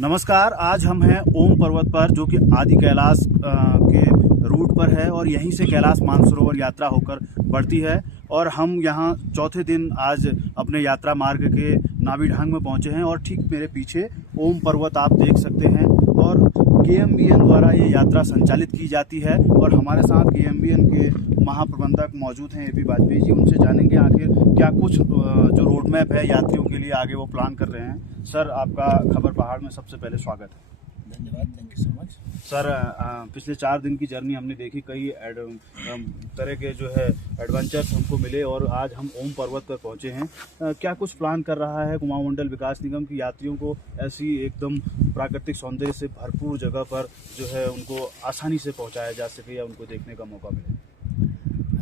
नमस्कार। आज हम हैं ओम पर्वत पर, जो कि आदि कैलाश के रूट पर है और यहीं से कैलाश मानसरोवर यात्रा होकर बढ़ती है। और हम यहाँ चौथे दिन आज अपने यात्रा मार्ग के नाभी ढांग में पहुँचे हैं और ठीक मेरे पीछे ओम पर्वत आप देख सकते हैं। और केएमबीएन द्वारा ये यात्रा संचालित की जाती है और हमारे साथ केएमबीएन के महाप्रबंधक मौजूद हैं एपी वाजपेयी जी। उनसे जानेंगे आखिर क्या कुछ जो रोड मैप है यात्रियों के लिए आगे वो प्लान कर रहे हैं। सर, आपका खबर पहाड़ में सबसे पहले स्वागत है। धन्यवाद, thank you so much. Sir, पिछले 4 दिन की जर्नी हमने देखी, कई तरह के जो है एडवेंचर्स हमको मिले और आज हम ओम पर्वत पर पहुंचे हैं। क्या कुछ प्लान कर रहा है कुमाऊं मंडल विकास निगम की यात्रियों को ऐसी एकदम प्राकृतिक सौंदर्य से भरपूर जगह पर जो है उनको आसानी से पहुंचाया जा सके या उनको देखने का मौका मिले?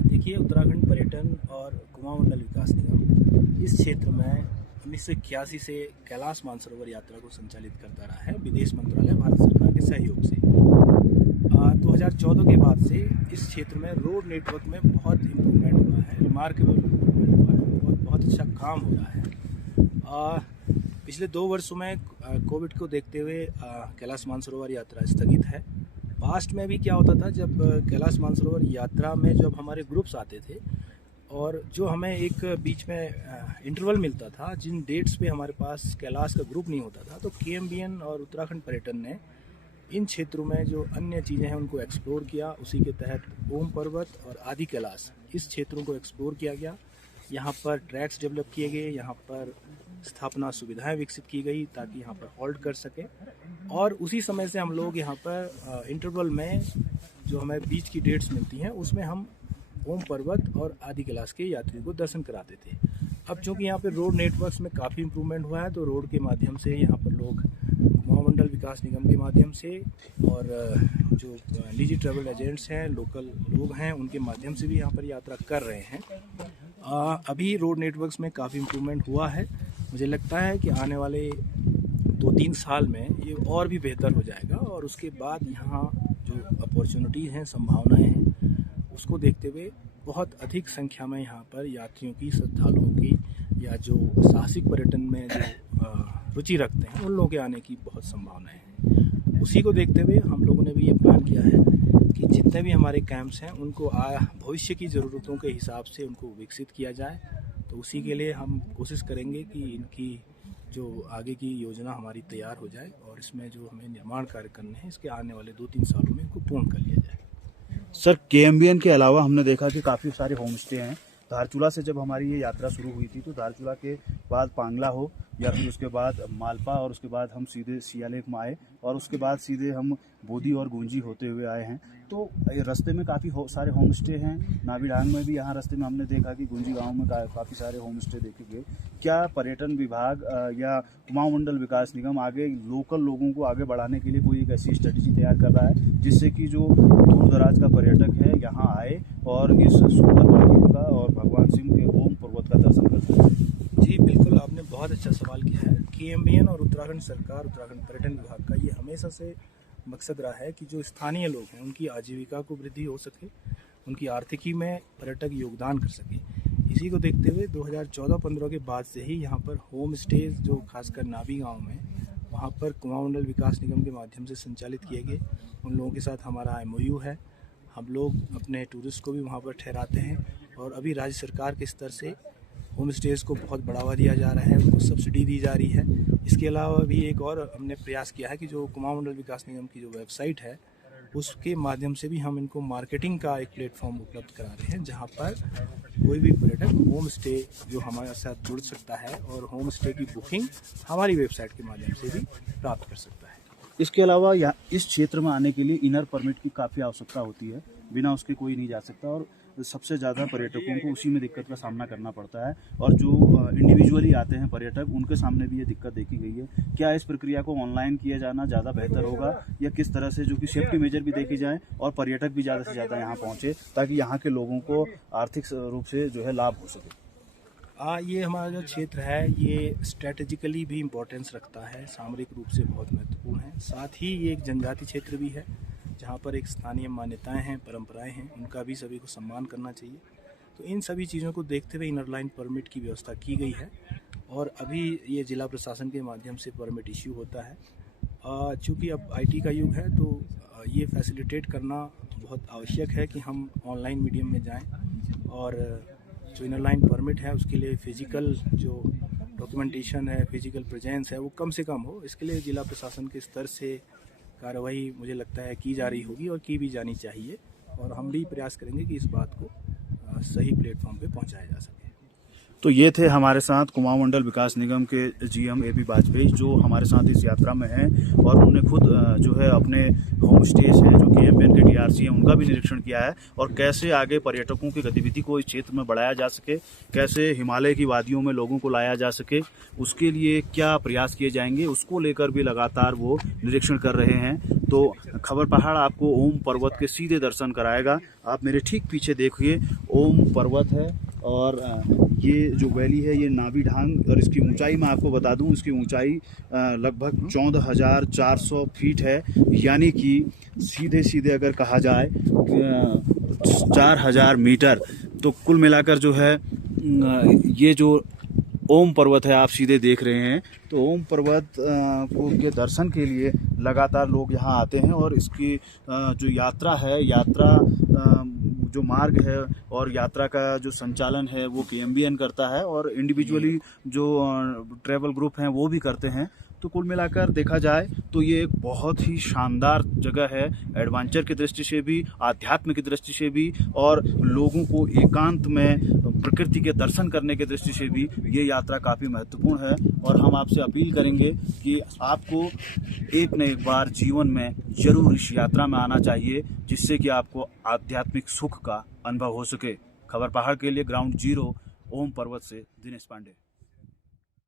देखिए, उत्तराखंड पर्यटन और कुमाऊं मंडल विकास निगम इस क्षेत्र में 1981 से कैलाश मानसरोवर यात्रा को संचालित करता रहा है विदेश मंत्रालय भारत सरकार के सहयोग से। 2014 के बाद से इस क्षेत्र में रोड नेटवर्क में बहुत इम्प्रूवमेंट हुआ है, रिमार्केबल इम्प्रूवमेंट हुआ है और बहुत अच्छा काम हो रहा है। पिछले 2 वर्षों में कोविड को देखते हुए कैलाश मानसरोवर यात्रा स्थगित है। पास्ट में भी क्या होता था, जब कैलाश मानसरोवर यात्रा में जब हमारे ग्रुप्स आते थे और जो हमें एक बीच में इंटरवल मिलता था, जिन डेट्स पे हमारे पास कैलाश का ग्रुप नहीं होता था, तो केएमबीएन और उत्तराखंड पर्यटन ने इन क्षेत्रों में जो अन्य चीज़ें हैं उनको एक्सप्लोर किया। उसी के तहत ओम पर्वत और आदि कैलाश इस क्षेत्रों को एक्सप्लोर किया गया। यहाँ पर ट्रैक्स डेवलप किए गए, यहाँ पर स्थापना सुविधाएं विकसित की गई ताकि यहाँ पर होल्ड कर सके। और उसी समय से हम लोग यहाँ पर इंटरवल में जो हमें बीच की डेट्स मिलती हैं उसमें हम ओम पर्वत और आदि कैलाश के यात्रियों को दर्शन कराते थे। अब चूँकि यहाँ पे रोड नेटवर्क्स में काफ़ी इम्प्रूवमेंट हुआ है, तो रोड के माध्यम से यहाँ पर लोग कुमाऊं मंडल विकास निगम के माध्यम से और जो निजी ट्रैवल एजेंट्स हैं, लोकल लोग हैं, उनके माध्यम से भी यहाँ पर यात्रा कर रहे हैं। अभी रोड नेटवर्क्स में काफ़ी इम्प्रूवमेंट हुआ है। मुझे लगता है कि आने वाले 2-3 साल में ये और भी बेहतर हो जाएगा और उसके बाद यहाँ जो अपॉर्चुनिटीज़ हैं, संभावनाएं हैं, उसको देखते हुए बहुत अधिक संख्या में यहाँ पर यात्रियों की, श्रद्धालुओं की या जो साहसिक पर्यटन में जो रुचि रखते हैं उन लोगों के आने की बहुत संभावनाएं हैं। उसी को देखते हुए हम लोगों ने भी ये प्लान किया है कि जितने भी हमारे कैंप्स हैं उनको भविष्य की ज़रूरतों के हिसाब से उनको विकसित किया जाए। तो उसी के लिए हम कोशिश करेंगे कि इनकी जो आगे की योजना हमारी तैयार हो जाए और इसमें जो हमें निर्माण कार्य करने हैं इसके आने वाले 2-3 सालों में इनको पूर्ण कर लिया जाए। सर, केएमबीएन के अलावा हमने देखा कि काफ़ी सारे होम स्टे हैं। धारचूला से जब हमारी ये यात्रा शुरू हुई थी तो धारचूला के बाद पांगला हो या फिर उसके बाद मालपा और उसके बाद हम सीधे सियालेक में आए और उसके बाद सीधे हम बोधी और गुंजी होते हुए आए हैं। तो रास्ते में काफ़ी सारे होम स्टे हैं। नाभी ढांग में भी यहाँ रास्ते में हमने देखा कि गुंजी गांव में काफ़ी सारे होम स्टे देखे गए। क्या पर्यटन विभाग या कुमाऊं मंडल विकास निगम आगे लोकल लोगों को आगे बढ़ाने के लिए कोई एक ऐसी स्ट्रेटेजी तैयार कर रहा है जिससे कि जो दूर दराज का पर्यटक है यहाँ आए और इस सुंदर वादियों का और भगवान सिंह के ओम पर्वत का दर्शन कर सके? जी बिल्कुल, आपने बहुत अच्छा सवाल किया है। केएमबीएन और उत्तराखंड सरकार, उत्तराखंड पर्यटन विभाग का ये हमेशा से मकसद रहा है कि जो स्थानीय लोग हैं उनकी आजीविका को वृद्धि हो सके, उनकी आर्थिकी में पर्यटक योगदान कर सके। इसी को देखते हुए 2014-15 के बाद से ही यहाँ पर होम स्टेज जो खासकर नाभी गांव में, वहाँ पर कुमाऊं मंडल विकास निगम के माध्यम से संचालित किए गए। उन लोगों के साथ हमारा MOU है। हम लोग अपने टूरिस्ट को भी वहाँ पर ठहराते हैं और अभी राज्य सरकार के स्तर से होम स्टेज को बहुत बढ़ावा दिया जा रहा है, उनको सब्सिडी दी जा रही है। इसके अलावा भी एक और हमने प्रयास किया है कि जो कुमाऊं मंडल विकास निगम की जो वेबसाइट है उसके माध्यम से भी हम इनको मार्केटिंग का एक प्लेटफॉर्म उपलब्ध करा रहे हैं, जहां पर कोई भी पर्यटक होम स्टे जो हमारे साथ जुड़ सकता है और होम स्टे की बुकिंग हमारी वेबसाइट के माध्यम से भी प्राप्त कर सकता है। इसके अलावा इस क्षेत्र में आने के लिए इनर परमिट की काफ़ी आवश्यकता होती है, बिना उसके कोई नहीं जा सकता और सबसे ज़्यादा पर्यटकों को उसी में दिक्कत का सामना करना पड़ता है और जो इंडिविजुअली आते हैं पर्यटक उनके सामने भी ये दिक्कत देखी गई है। क्या इस प्रक्रिया को ऑनलाइन किया जाना ज़्यादा बेहतर होगा या किस तरह से जो कि सेफ्टी मेजर भी देखे जाएँ और पर्यटक भी ज़्यादा से ज़्यादा यहाँ पहुँचे ताकि यहाँ के लोगों को आर्थिक रूप से जो है लाभ हो सके? ये हमारा जो क्षेत्र है ये स्ट्रेटेजिकली भी इम्पोर्टेंस रखता है, सामरिक रूप से बहुत महत्वपूर्ण है। साथ ही ये एक जनजाति क्षेत्र भी है जहाँ पर एक स्थानीय मान्यताएं हैं, परंपराएं हैं, उनका भी सभी को सम्मान करना चाहिए। तो इन सभी चीज़ों को देखते हुए इनर लाइन परमिट की व्यवस्था की गई है और अभी ये जिला प्रशासन के माध्यम से परमिट इश्यू होता है। चूँकि अब आईटी का युग है तो ये फैसिलिटेट करना बहुत आवश्यक है कि हम ऑनलाइन मीडियम में जाएं और जो इनर लाइन परमिट है उसके लिए फिजिकल जो डॉक्यूमेंटेशन है, फिजिकल प्रेजेंस है, वो कम से कम हो। इसके लिए जिला प्रशासन के स्तर से कार्रवाई मुझे लगता है की जा रही होगी और की भी जानी चाहिए, और हम भी प्रयास करेंगे कि इस बात को सही प्लेटफॉर्म पे पहुंचाया जा सके। तो ये थे हमारे साथ कुमाऊं मंडल विकास निगम के जीएम एबी वाजपेयी, जो हमारे साथ इस यात्रा में हैं, और उन्होंने खुद जो है अपने होम स्टेज हैं जो केएमबीएन के डीआरसी हैं उनका भी निरीक्षण किया है, और कैसे आगे पर्यटकों की गतिविधि को इस क्षेत्र में बढ़ाया जा सके, कैसे हिमालय की वादियों में लोगों को लाया जा सके, उसके लिए क्या प्रयास किए जाएंगे, उसको लेकर भी लगातार वो निरीक्षण कर रहे हैं। तो खबर पहाड़ आपको ओम पर्वत के सीधे दर्शन कराएगा। आप मेरे ठीक पीछे देखिए, ओम पर्वत है, और ये जो वैली है ये नाभी ढांग, और इसकी ऊंचाई मैं आपको बता दूं, इसकी ऊंचाई लगभग 14,400 फीट है, यानी कि सीधे सीधे अगर कहा जाए 4,000 मीटर। तो कुल मिलाकर जो है ये जो ओम पर्वत है आप सीधे देख रहे हैं, तो ओम पर्वत को के दर्शन के लिए लगातार लोग यहाँ आते हैं, और इसकी जो यात्रा है, यात्रा जो मार्ग है और यात्रा का जो संचालन है वो केएमबीएन करता है, और इंडिविजुअली जो ट्रैवल ग्रुप हैं वो भी करते हैं। तो कुल मिलाकर देखा जाए तो ये एक बहुत ही शानदार जगह है, एडवेंचर की दृष्टि से भी, आध्यात्म की दृष्टि से भी, और लोगों को एकांत में प्रकृति के दर्शन करने की दृष्टि से भी ये यात्रा काफ़ी महत्वपूर्ण है। और हम आपसे अपील करेंगे कि आपको एक न एक बार जीवन में जरूर इस यात्रा में आना चाहिए, जिससे कि आपको आध्यात्मिक सुख का अनुभव हो सके। खबर पहाड़ के लिए ग्राउंड जीरो ओम पर्वत से दिनेश पांडे।